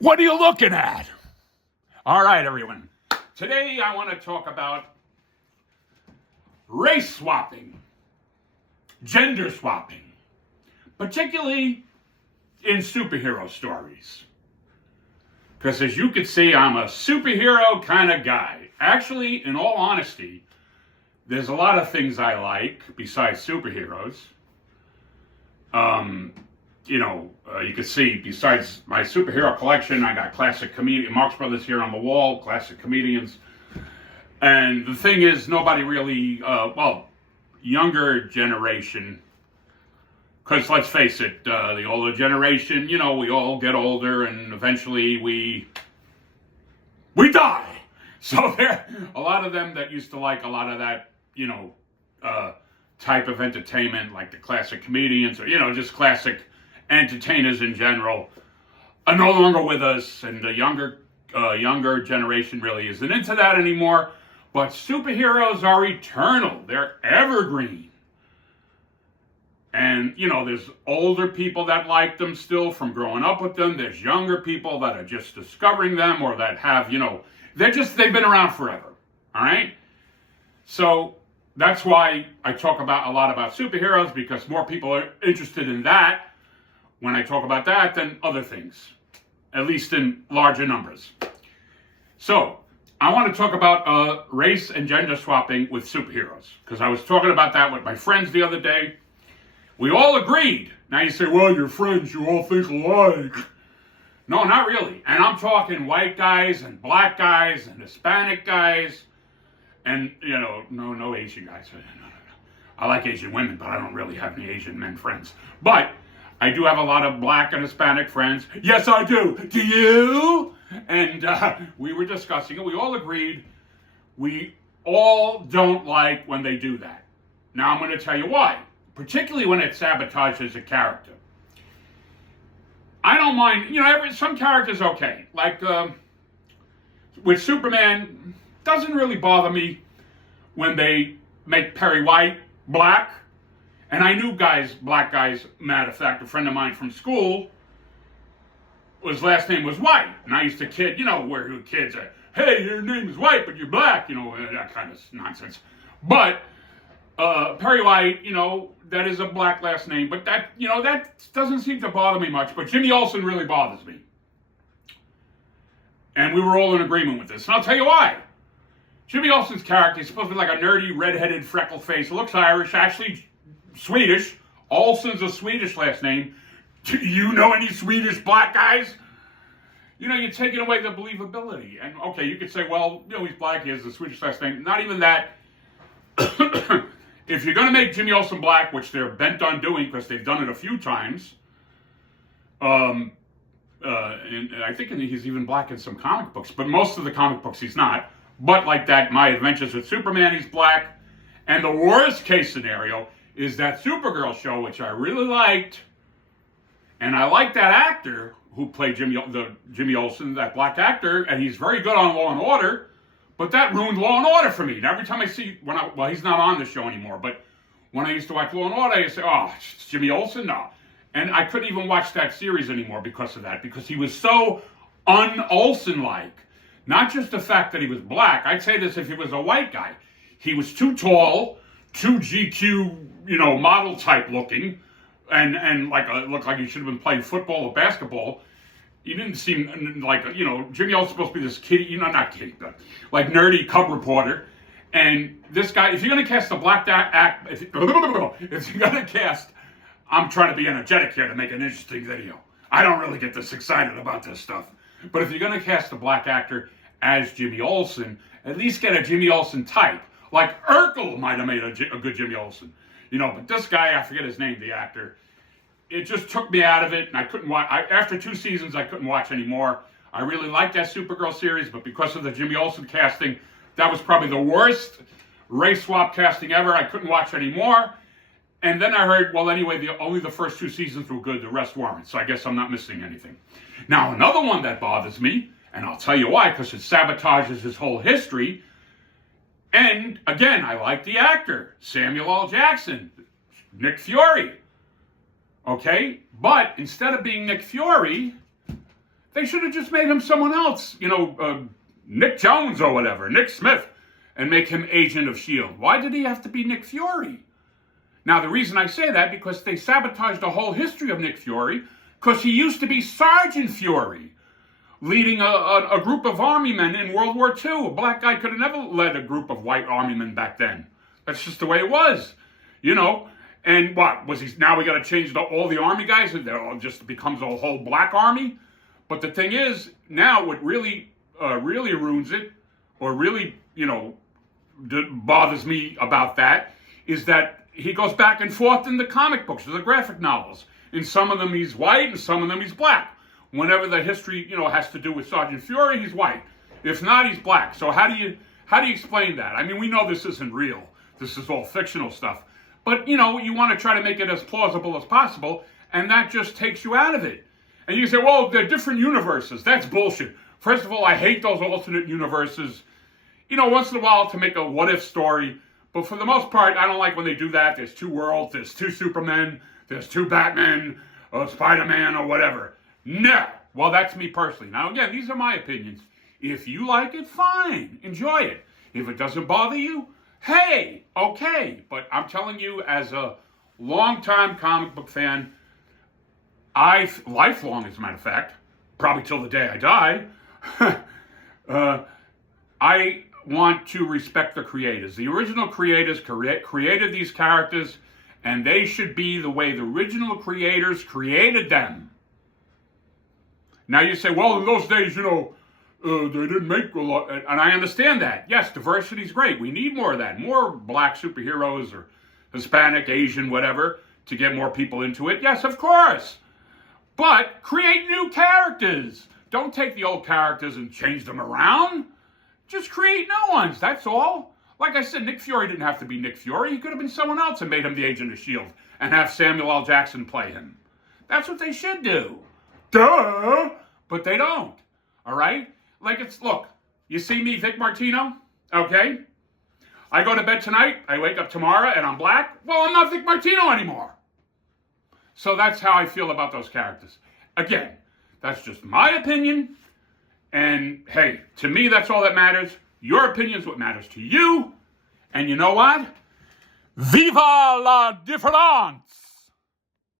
What are you looking at? All right, everyone. Today I want to talk about race swapping, gender swapping, particularly in superhero stories. Because as you can see, I'm a superhero kind of guy. Actually, in all honesty, there's a lot of things I like besides superheroes. You can see, besides my superhero collection, I got classic comedian Marx Brothers here on the wall, classic comedians. And the thing is, nobody really, younger generation, because let's face it, the older generation, we all get older and eventually we die. So there, a lot of them that used to like a lot of that, type of entertainment, like the classic comedians or, just classic entertainers in general, are no longer with us, and the younger generation really isn't into that anymore. But superheroes are eternal. They're evergreen. And, there's older people that like them still from growing up with them. There's younger people that are just discovering them or that have, they've been around forever. All right? So that's why I talk a lot about superheroes, because more people are interested in that when I talk about that than other things, at least in larger numbers. So I want to talk about race and gender swapping with superheroes, because I was talking about that with my friends the other day. We all agreed. Now you say, well, you're friends, you all think alike. No, not really. And I'm talking white guys and black guys and Hispanic guys and, no Asian guys. No. I like Asian women, but I don't really have any Asian men friends. But I do have a lot of black and Hispanic friends. Yes, I do. Do you? And we were discussing it. We all agreed we all don't like when they do that. Now I'm going to tell you why. Particularly when it sabotages a character. I don't mind, some characters okay. Like with Superman, doesn't really bother me when they make Perry White black. And I knew black guys, matter of fact, a friend of mine from school, his last name was White. And I used to kid, where kids are, hey, your name is White, but you're black, that kind of nonsense. But Perry White, that is a black last name, but that doesn't seem to bother me much. But Jimmy Olsen really bothers me. And we were all in agreement with this. And I'll tell you why. Jimmy Olsen's character is supposed to be like a nerdy, red-headed, freckled face. It looks Irish, actually Swedish. Olsen's a Swedish last name. Do you know any Swedish black guys? You're taking away the believability. And okay, you could say, well, he's black, he has a Swedish last name. Not even that. If you're going to make Jimmy Olsen black, which they're bent on doing because they've done it a few times, and I think he's even black in some comic books, but most of the comic books he's not. But like that, My Adventures with Superman, he's black. And the worst case scenario is that Supergirl show, which I really liked, and I like that actor who played Jimmy Olsen, that black actor, and he's very good on Law and Order. But that ruined Law and Order for me. And every time I see, he's not on the show anymore, but when I used to watch Law and Order, I used to say, oh, it's Jimmy Olsen? No. And I couldn't even watch that series anymore because of that, because he was so un-Olsen-like. Not just the fact that he was black. I'd say this if he was a white guy. He was too tall, too GQ, model type looking, and looked like he should have been playing football or basketball. He didn't seem like, Jimmy Olsen's supposed to be this kitty, not kitty, but like nerdy cub reporter. And this guy, if you're going to cast a black if you're going to cast, I'm trying to be energetic here to make an interesting video. I don't really get this excited about this stuff. But if you're going to cast a black actor as Jimmy Olsen, at least get a Jimmy Olsen type. Like Urkel might have made a good Jimmy Olsen. But this guy, I forget his name, the actor, it just took me out of it, and I couldn't watch. After 2 seasons, I couldn't watch anymore. I really liked that Supergirl series, but because of the Jimmy Olsen casting, that was probably the worst race swap casting ever. I couldn't watch anymore. And then I heard, well, anyway, only the first 2 seasons were good, the rest weren't. So I guess I'm not missing anything. Now, another one that bothers me, and I'll tell you why, because it sabotages his whole history. And again, I like the actor, Samuel L. Jackson, Nick Fury. Okay? But instead of being Nick Fury, They should have just made him someone else, Nick Jones or whatever, Nick Smith, and make him Agent of S.H.I.E.L.D. Why did he have to be Nick Fury? Now, the reason I say that, because they sabotaged the whole history of Nick Fury, because he used to be Sergeant Fury, leading a group of army men in World War II. A black guy could have never led a group of white army men back then. That's just the way it was, And what, was he, now we got to change all the army guys, and it just becomes a whole black army? But the thing is, now what really ruins it, or really, bothers me about that, is that he goes back and forth in the comic books, or the graphic novels. In some of them he's white, and some of them he's black. Whenever the history, has to do with Sergeant Fury, he's white. If not, he's black. So how do you explain that? I mean, we know this isn't real. This is all fictional stuff. But, you want to try to make it as plausible as possible, and that just takes you out of it. And you say, well, they're different universes. That's bullshit. First of all, I hate those alternate universes. Once in a while to make a what-if story. But for the most part, I don't like when they do that. There's two worlds. There's two Supermen. There's two Batmen, or Spider-Man, or whatever. No. Well, that's me personally. Now, again, these are my opinions. If you like it, fine. Enjoy it. If it doesn't bother you, hey, okay. But I'm telling you, as a longtime comic book fan, lifelong, as a matter of fact, probably till the day I die, I want to respect the creators. The original creators created these characters, and they should be the way the original creators created them. Now you say, well, in those days, they didn't make a lot, and I understand that. Yes, diversity is great. We need more of that. More black superheroes, or Hispanic, Asian, whatever, to get more people into it. Yes, of course. But create new characters. Don't take the old characters and change them around. Just create new ones, that's all. Like I said, Nick Fury didn't have to be Nick Fury. He could have been someone else and made him the Agent of S.H.I.E.L.D. and have Samuel L. Jackson play him. That's what they should do. Duh! But they don't. All right? Look, you see me, Vic Martino? Okay? I go to bed tonight, I wake up tomorrow, and I'm black. Well, I'm not Vic Martino anymore. So that's how I feel about those characters. Again, that's just my opinion. And hey, to me, that's all that matters. Your opinion's what matters to you. And you know what? Viva la différence!